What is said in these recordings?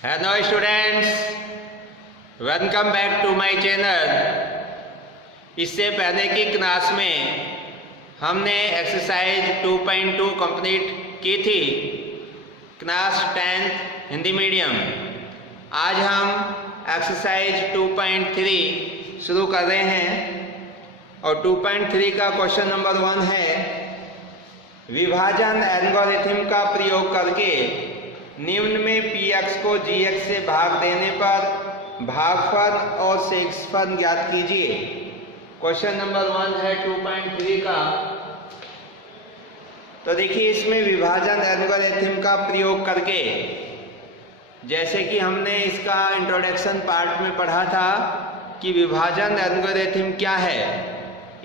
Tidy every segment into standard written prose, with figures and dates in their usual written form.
Hello students, welcome back to my channel. इससे पहले की क्लास में हमने एक्सरसाइज 2.2 कंप्लीट की थी, क्लास 10th हिंदी मीडियम। आज हम एक्सरसाइज 2.3 शुरू कर रहे हैं और 2.3 का क्वेश्चन नंबर 1 है, विभाजन एल्गोरिथम का प्रयोग करके निम्न में px को gx से भाग देने पर भागफल और शेषफल ज्ञात कीजिए। क्वेश्चन नंबर 1 है 2.3 का। तो देखिए, इसमें विभाजन एल्गोरिथम का प्रयोग करके, जैसे कि हमने इसका इंट्रोडक्शन पार्ट में पढ़ा था कि विभाजन एल्गोरिथम क्या है।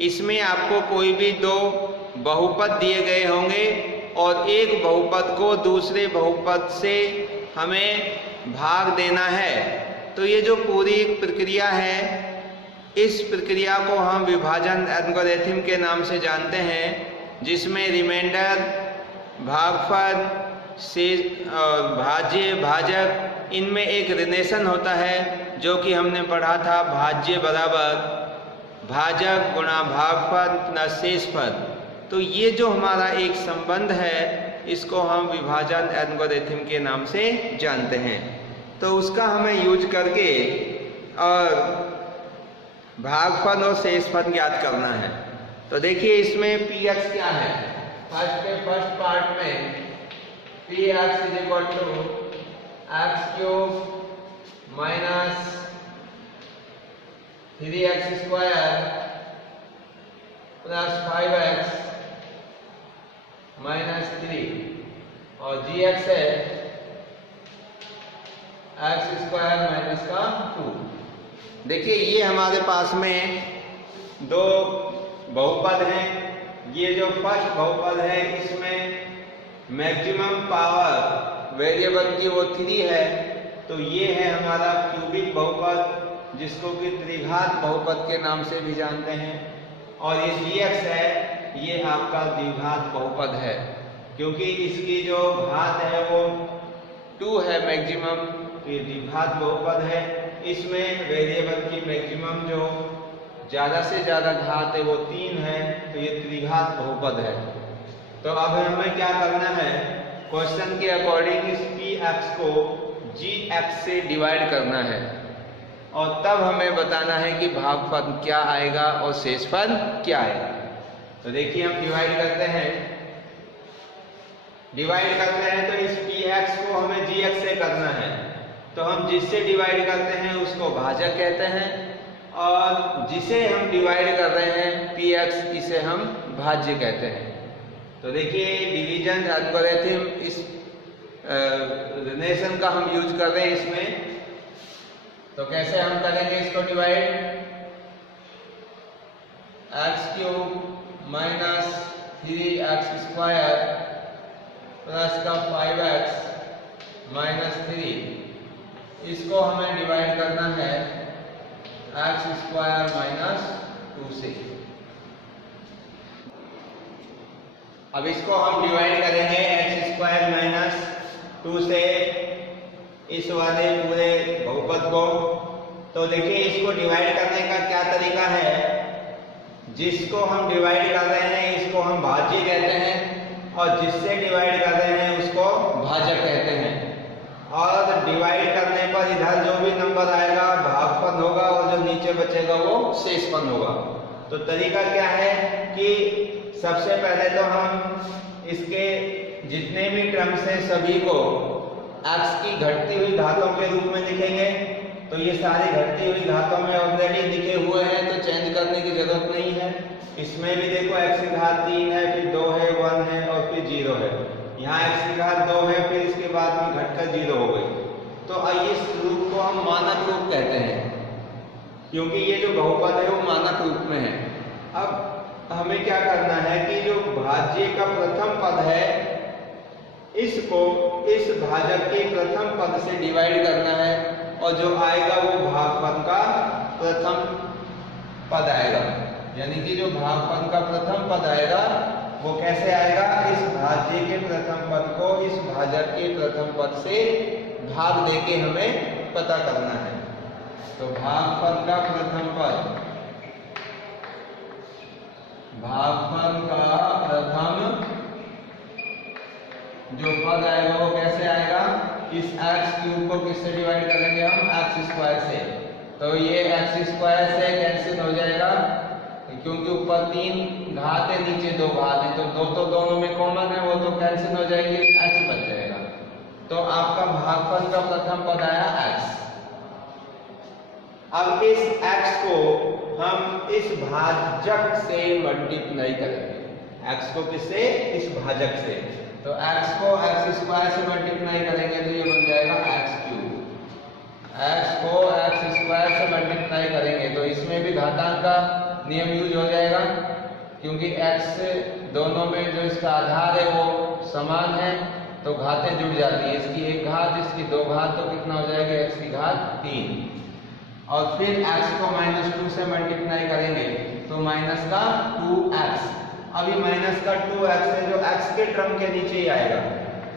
इसमें आपको कोई भी दो बहुपद दिए गए होंगे और एक बहुपद को दूसरे बहुपद से हमें भाग देना है। तो ये जो पूरी एक प्रक्रिया है, इस प्रक्रिया को हम विभाजन एल्गोरिथम के नाम से जानते हैं, जिसमें रिमाइंडर, भागफल, शेष और भाज्य, भाजक, इनमें एक रिलेशन होता है जो कि हमने पढ़ा था, भाज्य बराबर भाजक गुणा भागफल प्लस शेषफल। तो ये जो हमारा एक संबंध है, इसको हम विभाजन एल्गोरिथम के नाम से जानते हैं। तो उसका हमें यूज करके और भागफल और शेषफल ज्ञात करना है। तो देखिए, इसमें px क्या है। फर्स्ट पार्ट में px is equal to x cube minus 3x square plus 5x minus 3 और gx है एक्स स्क्वायर माइनस का 2। देखिए, ये हमारे पास में दो बहुपद हैं। ये जो फर्स्ट बहुपद है, इसमें मैक्सिमम पावर वेरिएबल की वो 3 है। तो ये है हमारा क्यूबिक बहुपद, जिसको कि त्रिघात बहुपद के नाम से भी जानते हैं। और ये gx है, ये आपका द्विघात बहुपद है, क्योंकि इसकी जो घात है वो 2 है मैक्सिमम। तो ये द्विघात बहुपद है। इसमें वेरिएबल की मैक्सिमम जो ज़्यादा से ज़्यादा घात है वो 3 है। तो ये त्रिघात बहुपद है। तो अब हमें क्या करना है, क्वेश्चन के अकॉर्डिंग इस px को gx से डिवाइड करना है और तब हमें बताना है कि भागफल क्या आएगा और शेषफल क्या आएगा। तो देखिए, हम डिवाइड करते हैं तो इस px को हमें gx से करना है। तो हम जिससे डिवाइड करते हैं उसको भाजक कहते हैं, और जिसे हम डिवाइड कर रहे हैं px, इसे हम भाज्य कहते हैं। तो देखिए, डिवीजन एल्गोरिथम इस रिलेशन का हम यूज कर रहे हैं इसमें। तो कैसे हम करेंगे इसको divide, x cube minus 3x square plus का 5x माइनस 3, इसको हमें डिवाइड करना है x स्क्वायर माइनस 2 से। अब इसको हम डिवाइड करेंगे x स्क्वायर माइनस 2 से, इस वाले पूरे बहुपद को। तो देखिए, इसको डिवाइड करने का क्या तरीका है, जिसको हम डिवाइड कर रहे हैं इसको हम भाज्य कहते हैं, और जिससे डिवाइड कर रहे हैं उसको भाजक कहते हैं। और डिवाइड करने पर इधर जो भी नंबर आएगा भागफल होगा और जो नीचे बचेगा वो शेषफल होगा। तो तरीका क्या है कि सबसे पहले तो हम इसके जितने भी टर्म्स हैं सभी को x की घटती हुई घातों के रूप में लिखेंगे। तो ये सारी घटती हुई घातों में ऑलरेडी लिखे हुए हैं, तो चेंज करने की जरूरत नहीं है। इसमें भी देखो x की घात 3 है, फिर 2 है, 1 है और फिर 0 है। यहाँ x की घात 2 है, फिर इसके बाद में घटकर 0 हो गई। तो इस रूप को हम मानक रूप कहते हैं, क्योंकि ये जो बहुपद है वो मानक रूप में है। अब हमें क्या करना है कि जो भाज्य का प्रथम पद है, इसको इस भाजक के प्रथम पद से डिवाइड करना है, और जो आएगा वो भागफल का प्रथम पद आएगा। यानी कि जो भागफल का प्रथम पद आएगा वो कैसे आएगा, इस भाज्य के प्रथम पद को इस भाजक के प्रथम पद से भाग देके हमें पता करना है। तो भागफल का प्रथम पद, भागफल का प्रथम जो पद आएगा वो कैसे आएगा, इस x क्यूब को किससे डिवाइड करेंगे हम, x स्क्वायर से। तो ये x स्क्वायर से कैंसिल हो जाएगा, क्योंकि ऊपर 3 घात है नीचे 2 घात है, तो दोनों में कॉमन है, वो तो कैंसिल हो जाएगी, x बच जाएगा। तो आपका भागफल का प्रथम पद आया x। अब इस x को हम इस भाजक से मल्टीप्लाई करेंगे, x को किससे, इस भाजक से। तो x को x स्क्वायर से मल्टीप्लाई करेंगे तो ये बन जाएगा x क्यूब। x को x स्क्वायर से मल्टीप्लाई करेंगे तो इसमें भी घातांक का नियम यूज हो जाएगा, क्योंकि x दोनों में जो इसका आधार है वो समान है, तो घातें जुड़ जाती है। इसकी 1 घात इसकी 2 घात, तो कितना हो जाएगा, x की घात 3। और फिर x को -2 से मल्टीप्लाई करेंगे तो माइनस का 2x। अभी माइनस का 2x है जो x के टर्म के नीचे ही आएगा,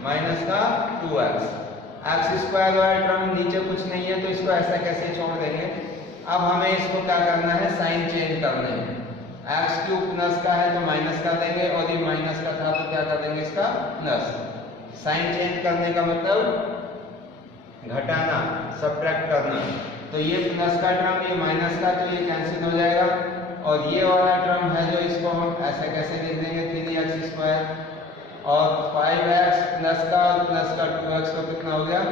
माइनस का 2x। x स्क्वायर वाला टर्म नीचे कुछ नहीं है तो इसको ऐसा कैसे छोड़ देंगे। अब हमें इसको क्या करना है, साइन चेंज करना है। x क्यूब प्लस का है तो माइनस कर देंगे, और ये माइनस का था तो क्या कर देंगे, इसका प्लस। साइन चेंज करने का मतलब घटाना, सब्ट्रैक्ट करना। तो ये प्लस का टर्म ये माइनस का, तो ये कैंसिल हो जाएगा। और ये वाला टर्म है जो इसको हम ऐसे कैसे लिख देंगे, 3x स्क्वायर, और 5x प्लस का 2x तो कितना हो गया,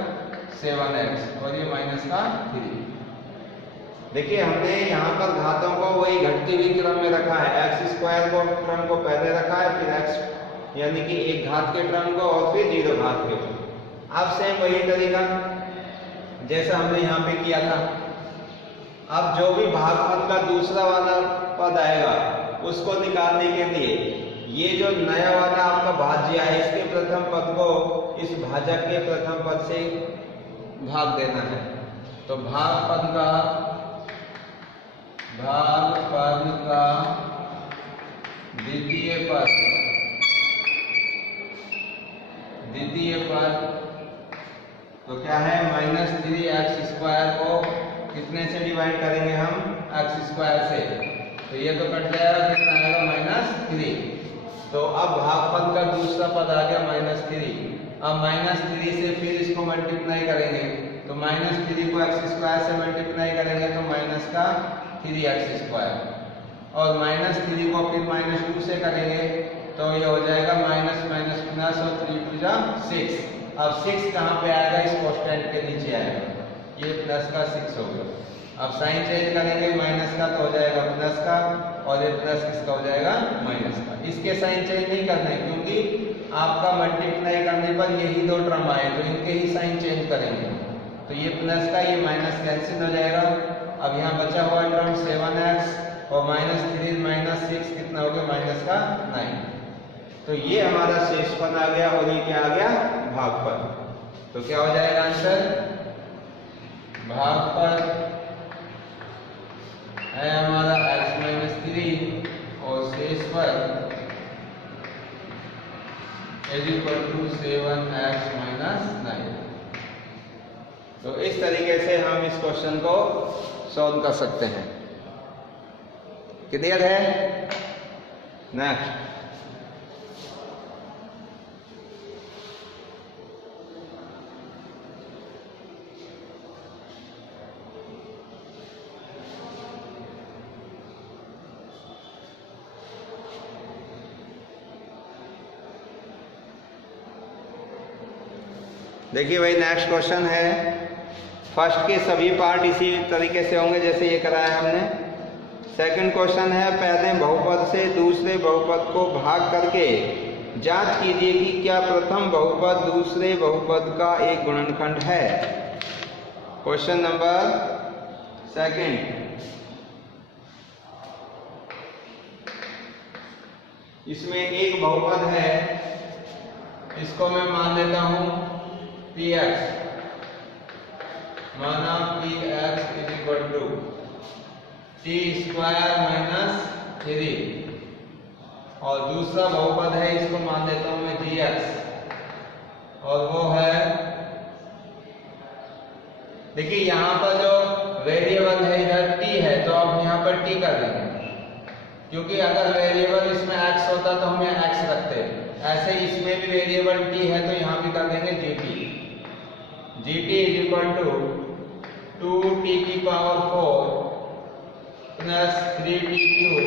7x, और ये माइनस का 3। देखिए हमने यहाँ पर घातों को वही घटती हुई क्रम में रखा है, x स्क्वायर को क्रम को पहले रखा है, फिर x यानी कि 1 घात के टर्म को, और फिर 0 घात के। अब सेम वही तरीका जैसा हमने यहाँ पे किया था। अब जो भी भागफल का दूसरा वाला पद आएगा उसको निकालने के लिए ये जो नया वाला आपका भाज्य है इसके प्रथम पद को इस भाजक के प्रथम पद से भाग देना है। तो भागफल का द्वितीय पद तो क्या है, -3x स्क्वायर को कितने से डिवाइड करेंगे हम, x स्क्वायर से। तो ये तो कट जाएगा, कितना आएगा, -3। तो अब भागफल का दूसरा पद आ गया -3। अब -3 से फिर इसको मल्टीप्लाई करेंगे तो -3 को x स्क्वायर से मल्टीप्लाई करेंगे तो माइनस का 3x स्क्वायर, और -3 को फिर -2 से करेंगे तो ये हो जाएगा माइनस प्लस, और 3 2 जा 6। अब 6 कहाँ पे आएगा, इस कांस्टेंट के नीचे आएगा, ये प्लस का 6 हो गया। अब साइन चेंज करेंगे, माइनस का तो हो जाएगा प्लस का, और ये प्लस किसका हो जाएगा, माइनस का। इसके साइन चेंज नहीं करना है, क्योंकि आपका मल्टीप्लाई करने पर यही 2 टर्म आए तो इनके ही साइन चेंज करेंगे। तो ये प्लस का ये माइनस कैंसिल हो जाएगा। अब यहाँ बचा हुआ टर्म 7x और -3 -6 कितना हो गया, माइनस का 9। तो ये हमारा शेष पद आ गया, और ये क्या आ गया, भागफल। तो क्या हो जाएगा आंसर, भागफल है हमारा x - 3 और शेष पद = 7x - 9। तो इस तरीके से हम इस क्वेश्चन को सॉल्व कर सकते हैं। क्लियर है? नेक्स्ट, देखिए भाई नेक्स्ट क्वेश्चन है। फर्स्ट के सभी पार्ट इसी तरीके से होंगे जैसे ये कराया हमने। सेकंड क्वेश्चन है, पहले बहुपद से दूसरे बहुपद को भाग करके जांच कीजिए कि क्या प्रथम बहुपद दूसरे बहुपद का एक गुणनखंड है। क्वेश्चन नंबर सेकंड, इसमें एक बहुपद है, इसको मैं मान लेता हूं px, माना px = t² - 3, और दूसरा बहुपद है इसको मान लेता हूं मैं gx, और वो है देखिए यहाँ पर जो वेरिएबल है इधर t है, तो अब यहाँ पर t कर देंगे, क्योंकि अगर वेरिएबल इसमें x होता तो हम यहाँ x रखते। ऐसे इसमें भी वेरिएबल t है तो यहाँ भी कर देंगे gt। gt is equal to 2t की power 4 plus 3t cube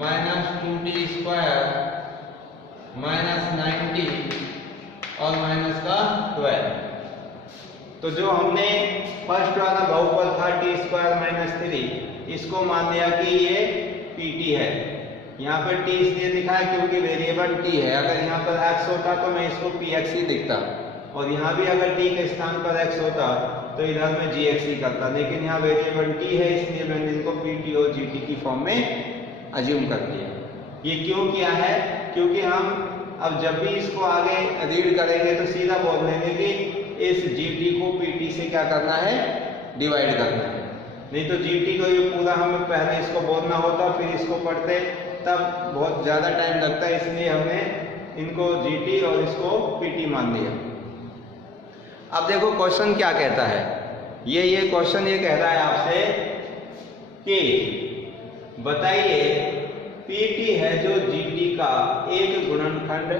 minus 2t square minus 90 और माइनस का 12। तो जो हमने फर्स्ट वाला बहुपद था टी स्क्वायर माइनस 3, इसको मान लिया कि ये pt है। यहाँ पर t इसलिए लिखा है क्योंकि वेरिएबल t है। अगर यहाँ पर x होता तो मैं इसको px ही लिखता, और यहाँ भी अगर t के स्थान पर x होता तो इधर में gx ही करता, लेकिन यहाँ वेरिएबल t है इसलिए मैंने इनको pt और gt की फॉर्म में अज्यूम कर दिया। ये क्यों किया है? क्योंकि हम अब जब भी इसको आगे रीड करेंगे तो सीधा बोल देंगे कि इस gt को pt से क्या करना है, डिवाइड करना है। नहीं तो gt को ये पूरा हमें पहले इसको बोलना होता, फिर इसको पढ़ते, तब बहुत ज़्यादा टाइम लगता है, इसलिए हमने इनको gt और इसको pt मान लिया। अब देखो क्वेश्चन क्या कहता है। ये क्वेश्चन ये कह रहा है आपसे कि बताइए pt है जो gt का एक गुणनखंड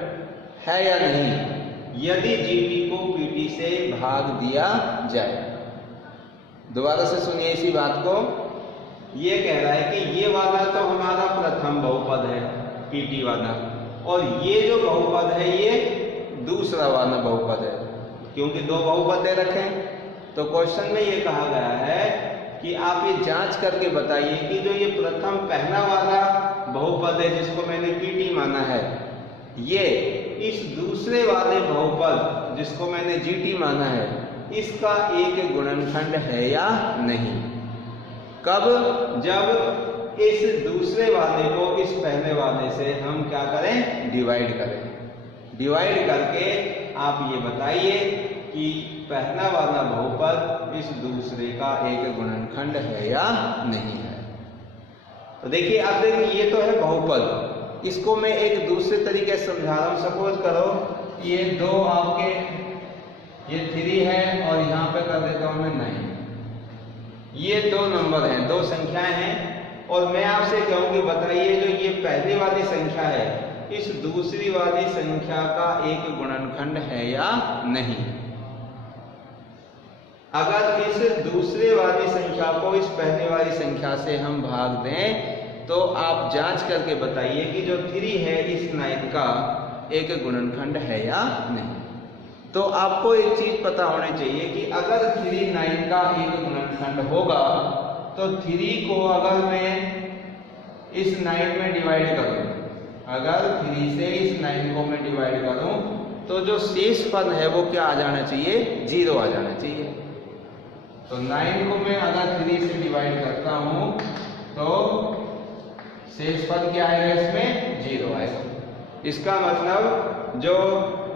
है या नहीं यदि gt को pt से भाग दिया जाए। दोबारा से सुनिए इसी बात को। ये कह रहा है कि ये वाला तो हमारा प्रथम बहुपद है pt वाला, और ये जो बहुपद है ये दूसरा वाला बहुपद है, क्योंकि दो बहुपद दे रखे हैं। तो क्वेश्चन में ये कहा गया है कि आप ये जांच करके बताइए कि जो ये प्रथम पहला वाला बहुपद है जिसको मैंने pt माना है, ये इस दूसरे वाले बहुपद जिसको मैंने gt माना है, इसका एक गुणनखंड है या नहीं। कब? जब इस दूसरे वाले को इस पहले वाले से हम क्या करें, डिवाइड करें। डिवाइड करके आप ये बताइए कि पहला वाला बहुपद इस दूसरे का एक गुणनखंड है या नहीं है। तो देखिए, अब देखिए ये तो है बहुपद, इसको मैं एक दूसरे तरीके से समझा रहा हूं। सपोज करो ये दो आपके, ये 3 है और यहाँ पे कर देता हूं मैं 9। ये दो नंबर हैं, दो संख्याएं हैं, और मैं आपसे कहूँ कि बताइए जो ये पहली वाली संख्या है इस दूसरी वाली संख्या का एक गुणनखंड है या नहीं। अगर इस दूसरे वाली संख्या को इस पहले वाली संख्या से हम भाग दें तो आप जांच करके बताइए कि जो 3 है इस 9 का एक गुणनखंड है या नहीं। तो आपको एक चीज पता होनी चाहिए कि अगर 3 9 का एक गुणनखंड होगा तो 3 को अगर मैं इस 9 में डिवाइड करूं, अगर 3 से इस 9 को मैं डिवाइड करूं तो जो शेष पद है वो क्या आ जाना चाहिए, 0 आ जाना चाहिए। तो 9 को मैं अगर 3 से डिवाइड करता हूं तो शेष पद क्या आएगा, इसमें 0 आएगा। इसका मतलब जो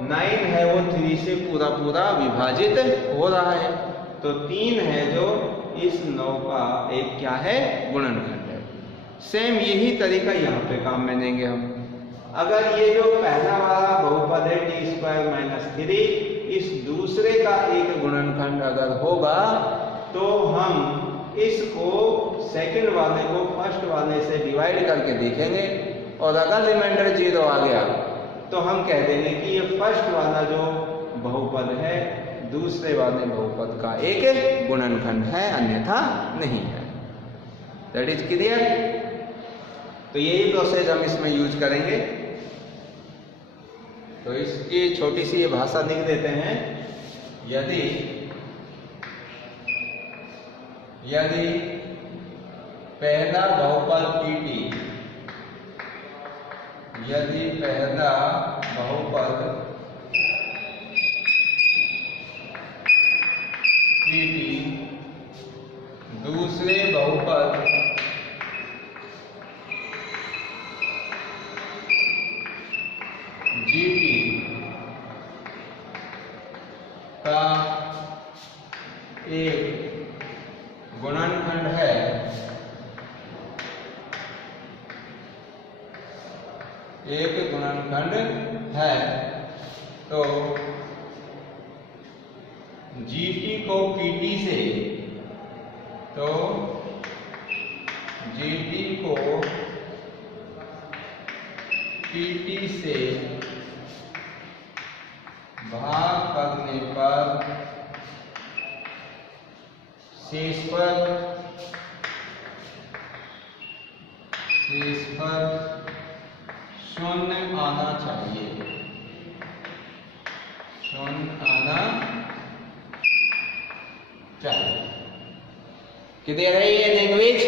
9 है वो 3 से पूरा पूरा विभाजित हो रहा है, तो 3 है जो इस 9 का एक क्या है, गुणनखंड है। सेम यही तरीका यहाँ पे काम में लेंगे हम। अगर ये जो पहला वाला बहुपद है t² - 3 इस दूसरे का एक गुणनखंड अगर होगा तो हम इसको सेकंड वाले को फर्स्ट वाले से डिवाइड करके देखेंगे, और अगर रिमाइंडर 0 आ गया तो हम कह देंगे कि ये फर्स्ट वाला जो बहुपद है दूसरे वाले बहुपद का एक गुणनखंड है, अन्यथा नहीं है। That is clear. तो यही प्रोसेस हम इसमें यूज करेंगे। तो इसकी छोटी सी ये भाषा लिख देते हैं। यदि पहला बहुपद pt, यदि पहला बहुपद pt दूसरे बहुपद gt का एक गुणनखंड है, एक गुणनखंड है, तो जीटी को पीटी से, तो जीटी को पीटी से भाग करने पर शेष पर शून्य आना चाहिए, शून्य आना चाहिए। क्लियर है ये लैंग्वेज?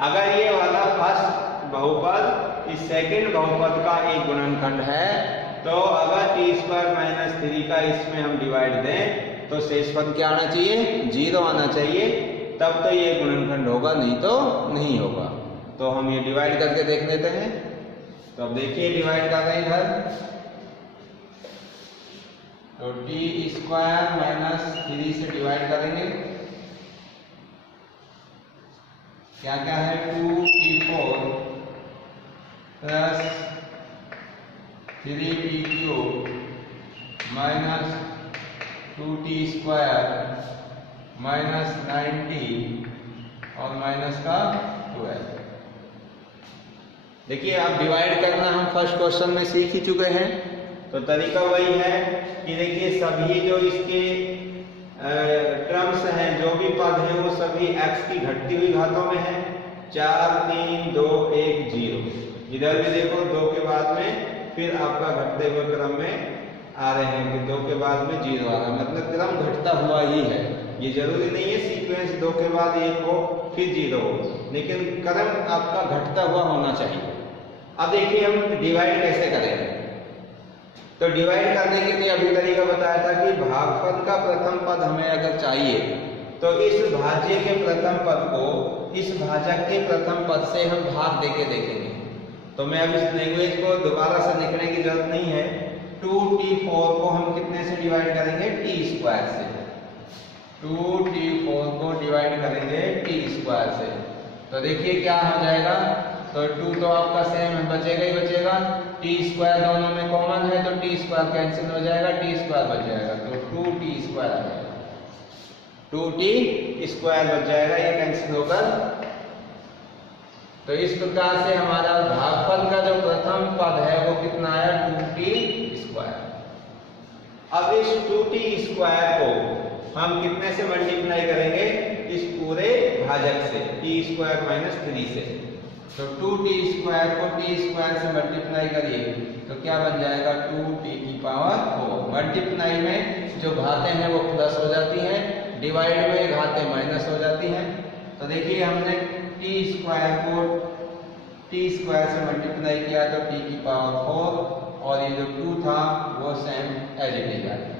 अगर ये वाला फर्स्ट बहुपद इस सेकंड बहुपद का एक गुणनखंड है, तो अगर टी स्क्वायर माइनस 3 का इसमें हम डिवाइड दें तो शेष पद क्या आना चाहिए? 0 आना चाहिए, तब तो ये गुणनखंड होगा, नहीं तो नहीं होगा। तो हम ये डिवाइड करके देख लेते हैं। तो अब देखिए डिवाइड कर रहे हैं इधर, तो टी स्क्वायर माइनस 3 से डिवाइड करेंगे, क्या क्या है? 2t4 plus 3t³ minus 2t square minus 9t और माइनस का 12। देखिए अब डिवाइड करना हम फर्स्ट क्वेश्चन में सीख ही चुके हैं, तो तरीका वही है कि देखिए सभी जो इसके टर्म्स हैं, जो भी पद हैं, वो सभी x की घटती हुई घातों में है। 4 3 2 1 0। इधर भी देखो 2 के बाद में फिर आपका घटते हुए क्रम में आ रहे हैं कि 2 के बाद में 0 आ रहा है, मतलब क्रम घटता हुआ ही है। ये जरूरी नहीं है सीक्वेंस 2 के बाद 1 हो फिर 0 हो, लेकिन क्रम आपका घटता हुआ होना चाहिए। अब देखिए हम डिवाइड कैसे करेंगे। तो डिवाइड करने के लिए अभी तरीका बताया था कि भागफल का प्रथम पद हमें अगर चाहिए तो इस भाज्य के प्रथम पद को इस भाजक के प्रथम पद से हम भाग देके देखेंगे। तो मैं अब इस लैंग्वेज को दोबारा से लिखने की जरूरत नहीं है। 2t4 को हम कितने से डिवाइड करेंगे? टी स्क्वायर से। 2t4 को डिवाइड करेंगे टी स्क्वायर से, तो देखिए क्या हो जाएगा। तो 2 तो आपका सेम है, बचेगा ही बचेगा। टी स्क्वायर दोनों में कॉमन है, तो टी स्क्वायर कैंसिल हो जाएगा, टी स्क्वायर बच जाएगा, तो 2t स्क्वायर आ जाएगा, 2t स्क्वायर बच जाएगा, ये कैंसिल होकर। तो इस प्रकार से हमारा भागफल का जो प्रथम पद है वो कितना आया? 2t square. अब इस 2t स्क्वायर को हम कितने से मल्टीप्लाई करेंगे? इस पूरे भाजक से, टी स्क्वायर माइनस 3 से। तो 2t स्क्वायर को t स्क्वायर से मल्टीप्लाई करिए तो क्या बन जाएगा? 2t की पावर 4। मल्टीप्लाई में जो घातें हैं वो प्लस हो जाती हैं, डिवाइड में घातें माइनस हो जाती हैं। तो देखिए हमने t स्क्वायर को t स्क्वायर से मल्टीप्लाई किया तो t की पावर 4 और ये जो 2 था वो सेम एज इट इज आ गया।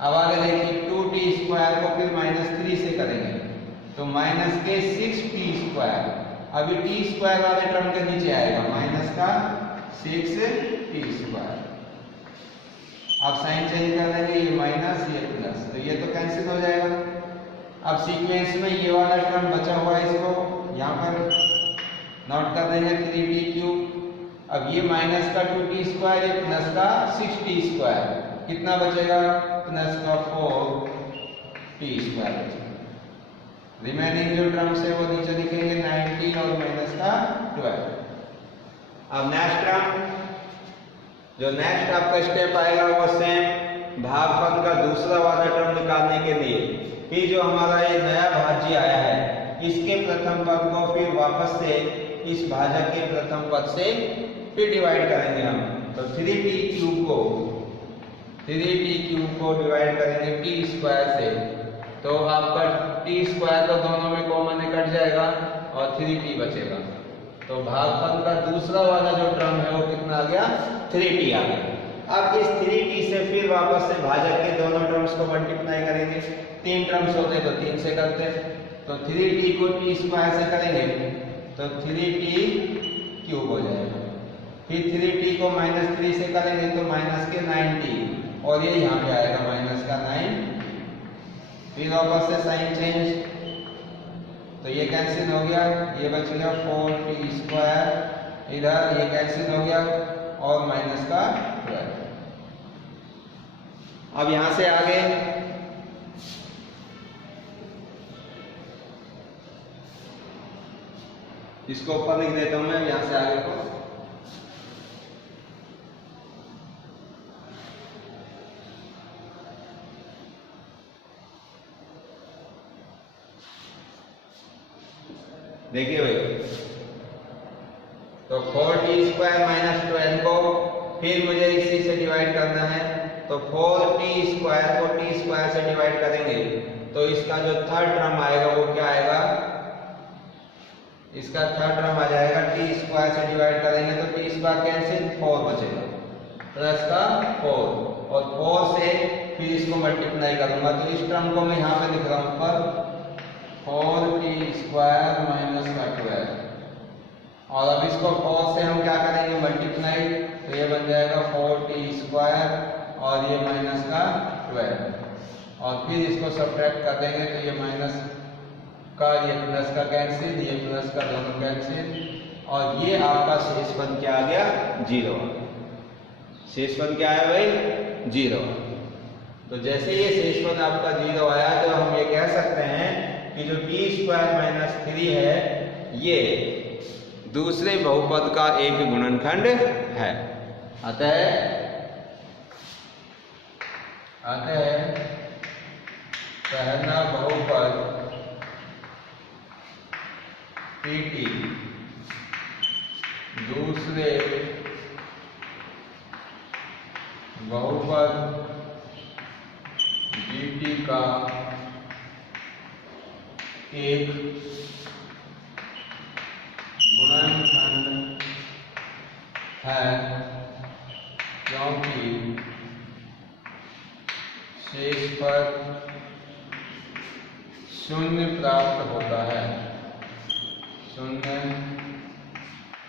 अब आगे देखिए 2t स्क्वायर को फिर माइनस 3 से करेंगे तो माइनस के 6t स्क्वायर, अभी टी स्क्वायर वाले टर्म के नीचे आएगा, माइनस का 6t स्क्वायर। अब साइन चेंज कर देंगे, ये माइनस ये प्लस, तो ये तो कैंसिल हो जाएगा। अब सीक्वेंस में ये वाला टर्म बचा हुआ है, इसको यहाँ पर नोट कर देंगे 3t³। अब ये माइनस का 2t स्क्वायर, ये प्लस का 6t स्क्वायर, कितना बचेगा? प्लस का 4t स्क्वायर बचेगा। रिमेनिंग जो टर्म्स है वो नीचे लिखेंगे 19 और माइनस का 12। अब नेक्स्ट टर्म, जो नेक्स्ट आपका स्टेप आएगा वो सेम भागफल का दूसरा वाला टर्म निकालने के लिए फिर जो हमारा ये नया भाज्य आया है इसके प्रथम पद को फिर वापस से इस भाजक के प्रथम पद से फिर डिवाइड करेंगे हम। तो 3t³ को डिवाइड करेंगे टी स्क्वायर से, तो आपका टी स्क्वायर तो दोनों में कॉमन है, कट जाएगा और 3t बचेगा। तो भागफल का दूसरा वाला जो टर्म है वो कितना आ गया? 3t आ गया। अब इस 3t से फिर वापस से भाजक के दोनों टर्म्स को मल्टीप्लाई करेंगे। 3 टर्म्स होते तो 3 से करते, तो 3t को टी स्क्वायर से करेंगे तो 3t³ हो जाएगा। फिर 3t को माइनस 3 से करेंगे तो माइनस के 9t और ये यहाँ पे आएगा माइनस का 9। फिर वापस से साइन चेंज, तो ये कैंसिल हो गया, ये बच गया 4t स्क्वायर, इधर ये कैंसिल हो गया और माइनस का 12। अब यहाँ से आगे इसको ऊपर लिख देता हूं मैं यहां से आगे को। देखिए भाई, तो 4t² माइनस 12 को फिर मुझे इसी से डिवाइड करना है, तो 4t² को t² से डिवाइड करेंगे तो इसका जो थर्ड टर्म आएगा वो क्या आएगा, इसका थर्ड टर्म आ जाएगा t² से डिवाइड करेंगे तो t² कैंसिल, 4 बचेगा प्लस का 4 और 4 से फिर इसको मल्टीप्लाई करूंगा तो इस टर्म को मैं यहाँ पे लिख रहा हूँ ऊपर 4t² माइनस का 12 और अब इसको 4 से हम क्या करेंगे मल्टीप्लाई, तो ये बन जाएगा 4t² और ये माइनस का 12 और फिर इसको सब्ट्रैक्ट कर देंगे तो ये माइनस का ये प्लस का कैंसिल, ये प्लस का दोनों कैंसिल और ये आपका शेष पद क्या आ गया 0। शेष पद क्या आया भाई 0। तो जैसे ये शेष पद आपका 0 आया तो हम ये कह सकते हैं कि जो t² माइनस 3 है ये दूसरे बहुपद का एक गुणनखंड है। अतः पहला बहुपद pt दूसरे बहुपद gt का एक गुणनखंड है क्योंकि शेष पद शून्य प्राप्त होता है, शून्य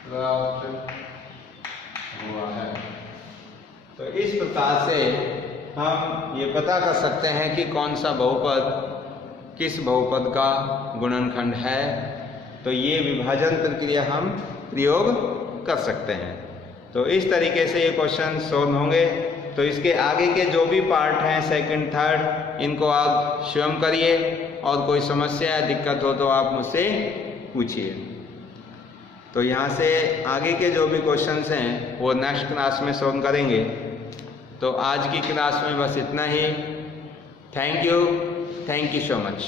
प्राप्त हुआ है। तो इस प्रकार से हम ये पता कर सकते हैं कि कौन सा बहुपद किस बहुपद का गुणनखंड है। तो ये विभाजन प्रक्रिया हम प्रयोग कर सकते हैं। तो इस तरीके से ये क्वेश्चन सॉल्व होंगे। तो इसके आगे के जो भी पार्ट हैं सेकंड थर्ड इनको आप स्वयं करिए और कोई समस्या या दिक्कत हो तो आप मुझसे पूछिए। तो यहाँ से आगे के जो भी क्वेश्चंस हैं वो नेक्स्ट क्लास में सॉल्व करेंगे। तो आज की क्लास में बस इतना ही। Thank you so much.